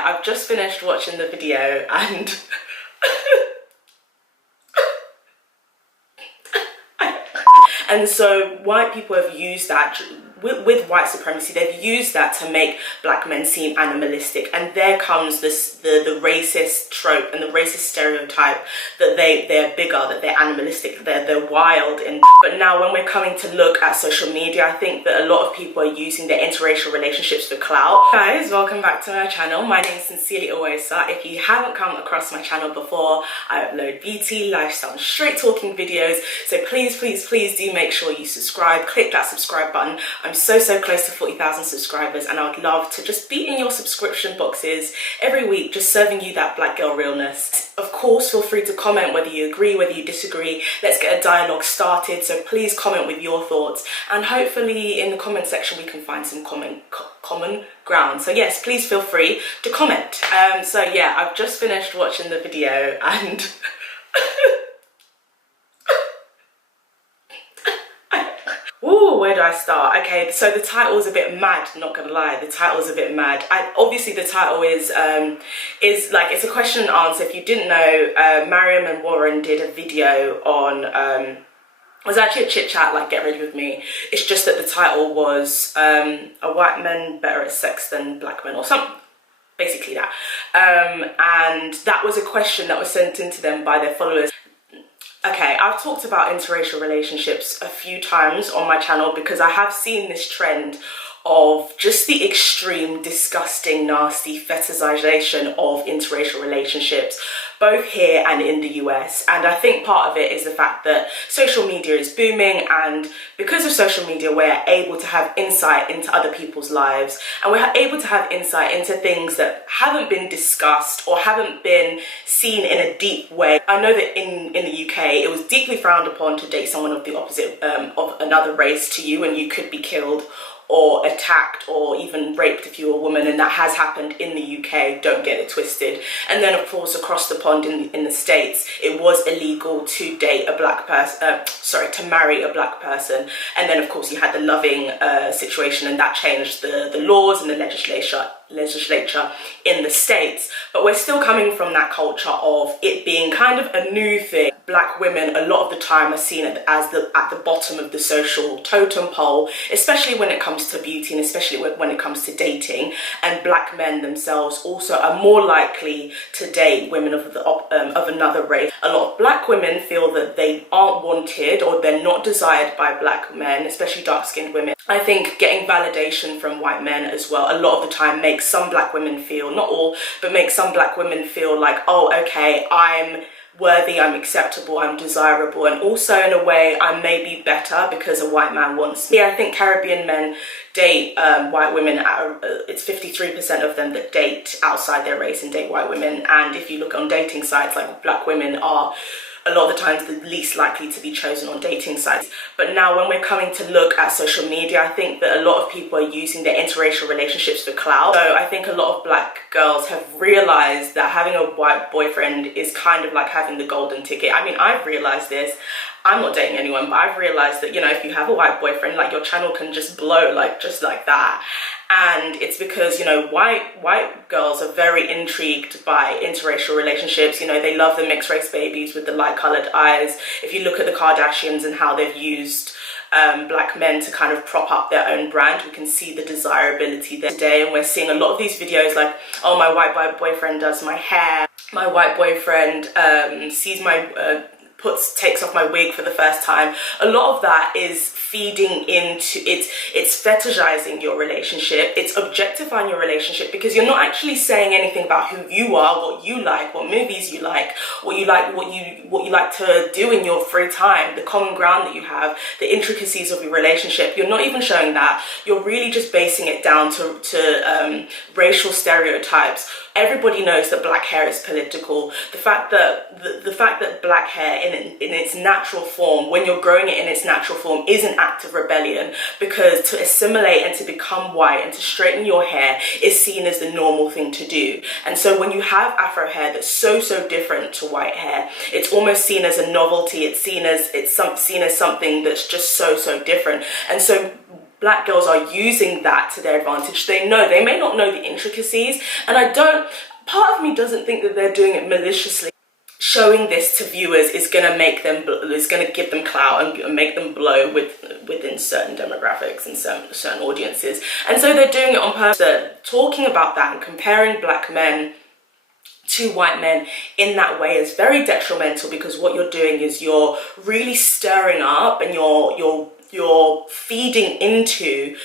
yeah, I've just finished watching the video and and so white people have used that with white supremacy. They've used that to make black men seem animalistic, and there comes this the racist trope and the racist stereotype that they're bigger, that they're animalistic, that they're wild. And but now when we're coming to look at social media, I think that a lot of people are using their interracial relationships for clout. Guys, welcome back to my channel. My name is SincerelyOghosa. If you haven't come across my channel before, I upload beauty, lifestyle, and straight talking videos, so please do make sure you subscribe. Click that subscribe button. I'm so close to 40,000 subscribers, and I would love to just be in your subscription boxes every week, just serving you that black girl realness. Of course, feel free to comment whether you agree, whether you disagree. Let's get a dialogue started, so please comment with your thoughts, and hopefully in the comment section we can find some common ground. So yes, please feel free to comment. So yeah, I've just finished watching the video and ooh, where do I start? Okay, so the title is a bit mad, not gonna lie. The title is a bit mad. Obviously the title is like, it's a question and answer. If you didn't know, Mariam and Warren did a video on, it was actually a chit chat, like Get Ready With Me. It's just that the title was Are White Men Better at Sex Than Black Men, or something. Basically that. And that was a question that was sent in to them by their followers. Okay, I've talked about interracial relationships a few times on my channel because I have seen this trend of just the extreme, disgusting, nasty fetishization of interracial relationships, both here and in the US. And I think part of it is the fact that social media is booming, and because of social media we're able to have insight into other people's lives, and we're able to have insight into things that haven't been discussed or haven't been seen in a deep way. I know that in the UK it was deeply frowned upon to date someone of the opposite of another race to you, and you could be killed or attacked or even raped if you were a woman, and that has happened in the UK, don't get it twisted. And then of course across the pond in the States, it was illegal to date a black person, to marry a black person. And then of course you had the loving situation, and that changed the laws and the legislature in the States. But we're still coming from that culture of it being kind of a new thing. Black women a lot of the time are seen as at the bottom of the social totem pole, especially when it comes to beauty and especially when it comes to dating. And black men themselves also are more likely to date women of another race. A lot of black women feel that they aren't wanted or they're not desired by black men, especially dark-skinned women. I think getting validation from white men as well a lot of the time makes some black women feel, not all, but makes some black women feel like, oh, okay, I'm worthy, I'm acceptable, I'm desirable, and also in a way I'm maybe better because a white man wants me. Yeah, I think Caribbean men date white women, it's 53% of them that date outside their race and date white women. And if you look on dating sites, like black women are a lot of the times the least likely to be chosen on dating sites. But now when we're coming to look at social media, I think that a lot of people are using their interracial relationships for clout. So I think a lot of black girls have realized that having a white boyfriend is kind of like having the golden ticket. I mean, I've realized this. I'm not dating anyone, but I've realized that, you know, if you have a white boyfriend, like your channel can just blow, like just like that. And it's because, you know, white girls are very intrigued by interracial relationships. You know, they love the mixed race babies with the light colored eyes. If you look at the Kardashians and how they've used black men to kind of prop up their own brand, we can see the desirability there today. And we're seeing a lot of these videos like, oh, my white boyfriend does my hair, my white boyfriend sees my takes off my wig for the first time. A lot of that is feeding into it's fetishizing your relationship, it's objectifying your relationship, because you're not actually saying anything about who you are, what you like, what movies you like, what you like to do in your free time, the common ground that you have, the intricacies of your relationship. You're not even showing that. You're really just basing it down to racial stereotypes. Everybody knows that black hair is political. The fact that black hair in its natural form, when you're growing it in its natural form, is an act of rebellion, because to assimilate and to become white and to straighten your hair is seen as the normal thing to do. And so when you have Afro hair that's so different to white hair, it's almost seen as a novelty. It's seen as something that's just so different. And so black girls are using that to their advantage. They may not know the intricacies, and part of me doesn't think that they're doing it maliciously. Showing this to viewers is gonna give them clout and make them blow within certain demographics and certain audiences. And so they're doing it on purpose. They're talking about that and comparing black men to white men in that way is very detrimental, because what you're doing is you're really stirring up and you're feeding into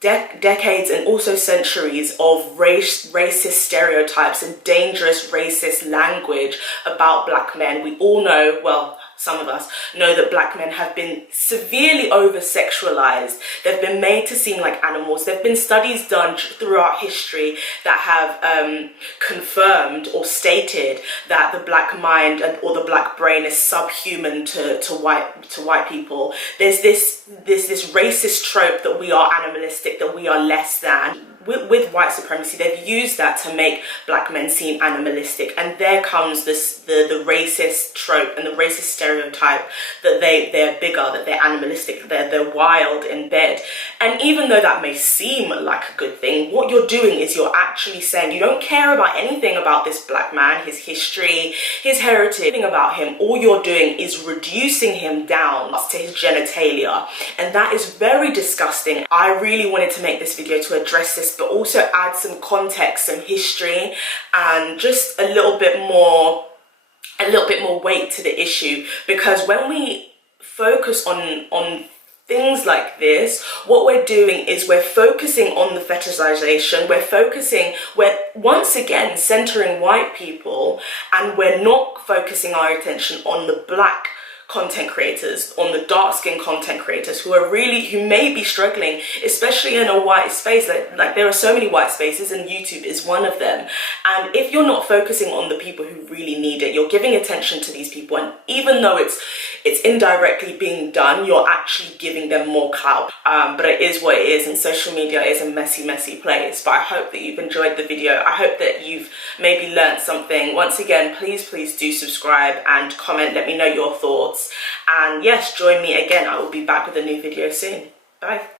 decades and also centuries of racist stereotypes and dangerous racist language about black men. We all know, well, some of us know, that black men have been severely over-sexualized. They've been made to seem like animals. There have been studies done throughout history that have confirmed or stated that the black mind or the black brain is subhuman to white people. There's this racist trope that we are animalistic, that we are less than. With white supremacy, they've used that to make black men seem animalistic, and there comes the racist trope and the racist stereotype that they're bigger, that they're animalistic, that they're wild in bed. And even though that may seem like a good thing, what you're doing is you're actually saying you don't care about anything about this black man, his history, his heritage, anything about him. All you're doing is reducing him down to his genitalia, and that is very disgusting. I really wanted to make this video to address this, but also add some context, some history, and just a little bit more weight to the issue. Because when we focus on things like this, what we're doing is we're focusing on the fetishization, we're once again centering white people, and we're not focusing our attention on the black content creators, on the dark-skinned content creators who may be struggling, especially in a white space. Like there are so many white spaces, and YouTube is one of them. And if you're not focusing on the people who really need it, you're giving attention to these people, and even though it's indirectly being done, you're actually giving them more clout. But it is what it is, and social media is a messy place. But I hope that you've enjoyed the video. I hope that you've maybe learned something. Once again, please do subscribe and comment. Let me know your thoughts. And yes, join me again. I will be back with a new video soon. Bye.